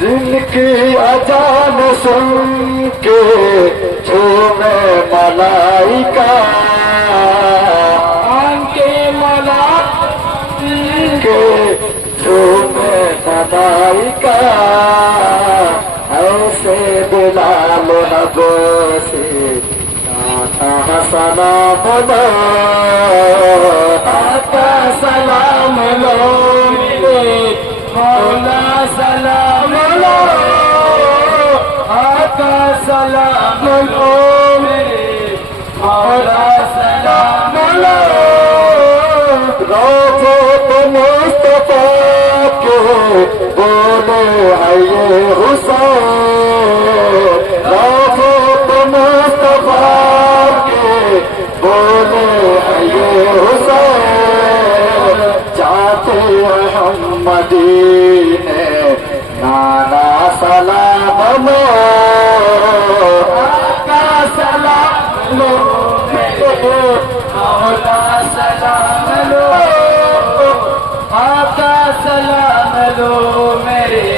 जिनकी अजान सुन के झूमे मलाइका, के मला के झूमे मलाइका, ऐसे बिलाल नबो से आता सलाम लो, आता सलाम लो मेरे मौला सलाम लो, आता सलाम लो मेरे मौला सलाम लो। रोज़े तो मुस्तफा के बोले है ये हुसैन, रोज़े तो मुस्तफा के बोले है ये हुसैन, जाते हम मदीने नाना सलाम लो, आता सलाम लो मेरे मौला सलाम लो, आता सलाम लो मेरे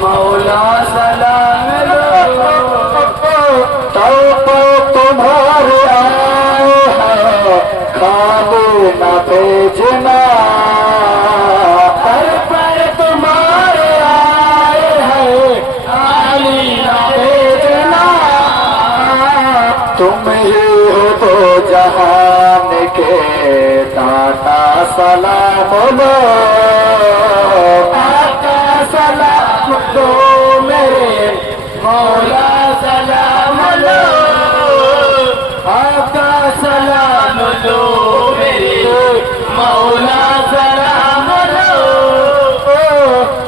मौला सलाम लो। तो तुम्हारे आए हैं खाली न भेजना, पर तुम्हारे आए हैं खाली न भेजना, तुम ही हो तो जहान के दाता सलाम लो, आता सलाम लो मेरे मौला सलाम लो, आता सलाम लो मेरे मौला सलाम लो।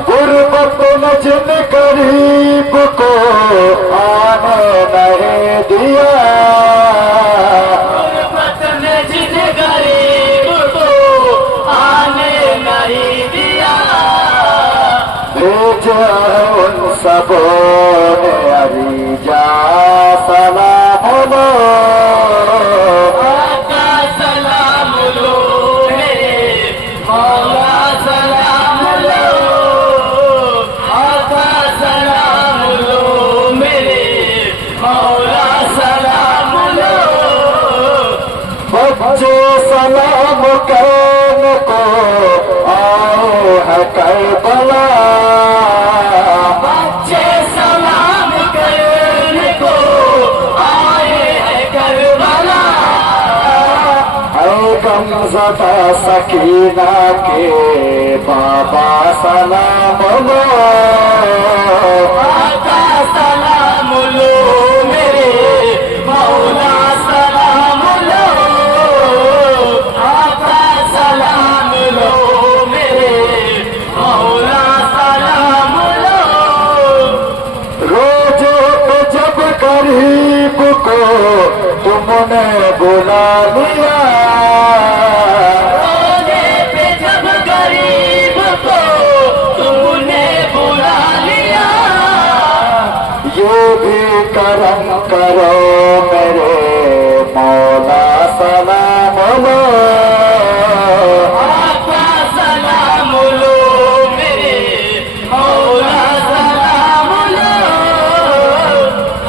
गुरबत में जिन गरीब को आने नहीं दिया, गुरबत ने जिन गरीब को आने नहीं दिया, भेजा उन सबों ने अभी जा सलाम लो, आता सलाम लो मेरे मौला सलाम लो, आता सलाम लो मेरे मौला सलाम लो। बच्चे सलाम कहने को आओ है करबला, बच्चे सलाम करने को आए हैं करबला, ऐ गमज़दा सकीना के बाबा सलाम लो, आता सलाम लो मेरे मौला सलाम लो, आता सलाम लो मेरे मौला सलाम लो। रोज़े पे जब गरीब को तुमने बुला लिया, रोज़े पे जब गरीब को तुमने बुला लिया, ये भी करम करो मेरे मौला सलाम लो, आता सलाम लो मेरे मौला सलाम लो,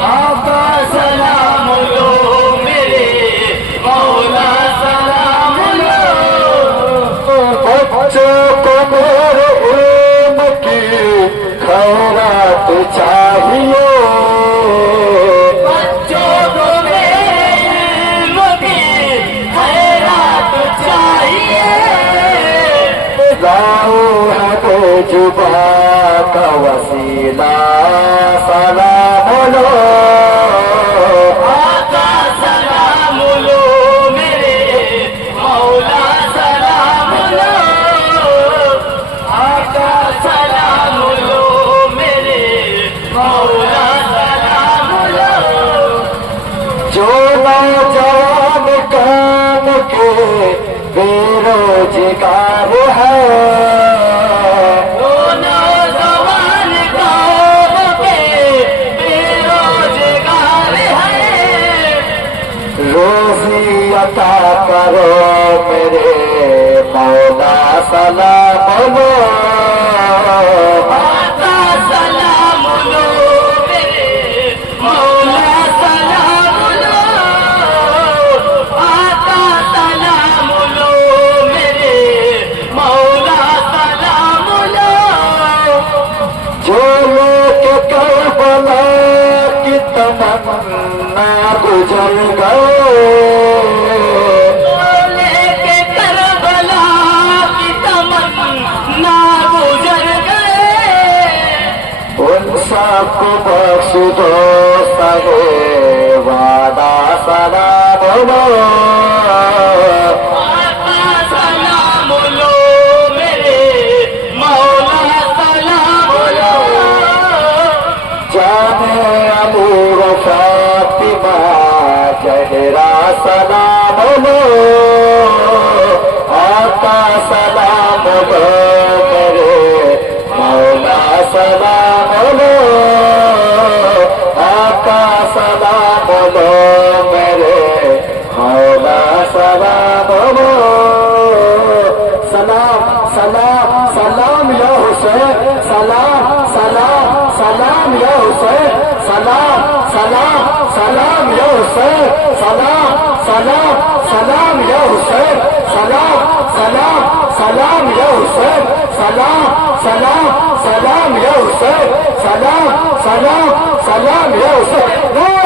आता सलाम लो मेरे मौला सलाम लो। बच्चों को मेरे इल्म की खैरात चाहिए, बच्चों को मेरे इल्म की खैरात चाहिए, लाओ है बेजुबा का वसीला सलाम लो, आता सलाम लो मेरे मौला सलाम लो, आता सलाम लो मेरे मौला सलाम लो। जो नौजवान काम के बेरोजगार है, ओ नौजवान कौम के बेरोजगार हैं, रोजी अता करो मेरे मौला सलाम लो, सलाम या हुसैन, सलाम सलाम सलाम या हुसैन, सलाम सलाम सलाम या हुसैन, सलाम सलाम सलाम या हुसैन, सलाम सलाम सलाम या हुसैन।